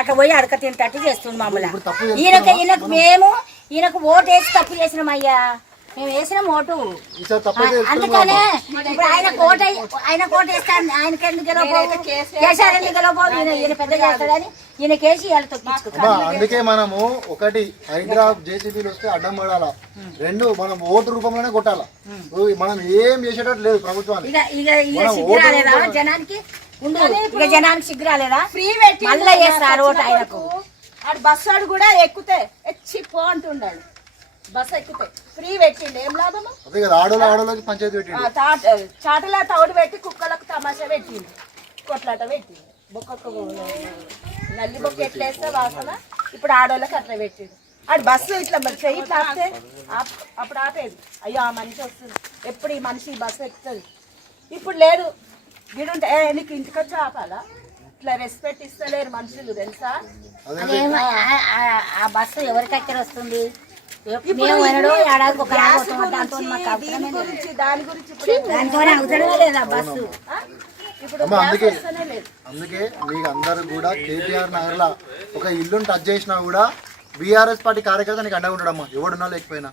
అట్లా పోయి అడక తింటట్టు చేస్తుంది మమ్మల్ని. ఈయనకు ఓటు వేసి తప్పు చేసినాం అయ్యా, మేము వేసినాం ఓటు. అందుకనే ఇప్పుడు ఆయన కోట వేస్తాను, ఆయనకి ఎందుకు గెలవబోవు, కేసీఆర్ ఎందుకు గెలవబోవు, ఈయన పెద్ద చేస్తాడని ఈయన కేసి ఇవాళ తొక్కించుకుంటాం. అందుకే మనము ఒకటి హైదరాబాద్ జేసీబీలు వస్తే అడ్డం పడాలా, రెండు మనం ఓటు రూపంలోనే కొట్టాలా. మనం ఏం చేసేటట్టు లేదు ప్రభుత్వానికి. ఇక సిగ్గు రాలేదా జనానికి? ఇక జనానికి సిగ్గు రాలేదా? ఫ్రీ మళ్ళీ చేస్తారు ఓటు ఆయనకు. బస్సు ఆడు కూడా ఎక్కితే ఎచ్చిపో అంటుండాడు, బస్సు ఎక్కితే ఫ్రీ పెట్టిండు, ఏం లాభము? ఆడోళ్ళకి పంచాయతీ పెట్టిండు, చాటలా తౌడు పెట్టి కుక్కలకు తమాషా పెట్టిండు, కొట్లాట పెట్టిండు. బొక్కకు నల్లి బొక్క ఎట్లా వేస్తే వాసన, ఇప్పుడు ఆడోళ్ళకి అట్లా పెట్టిండు. ఆడు బస్సు ఇట్లా చెయ్యి ఇట్లా ఆపితే అప్పుడు ఆపేది, అయ్యో ఆ మనిషి వస్తుంది, ఎప్పుడు ఈ మనిషి బస్సు ఎక్కుతుంది. ఇప్పుడు లేదు, వీడుంటే నీకు ఇంటికి వచ్చి ఆపాలా, ఇట్లా రెస్పెక్ట్ ఇస్తలేరు మనుషులు తెలుసా. ఆ బస్సు ఎవరికక్కడ వస్తుంది? అందుకే మీకు అందరు కూడా కేటీఆర్ నగర్ లా ఒక ఇల్లుని టచ్ చేసినా కూడా బీఆర్ఎస్ పార్టీ కార్యకర్త నీకు అండగా ఉంటాడమ్మా, ఎవడున్నా లేకపోయినా.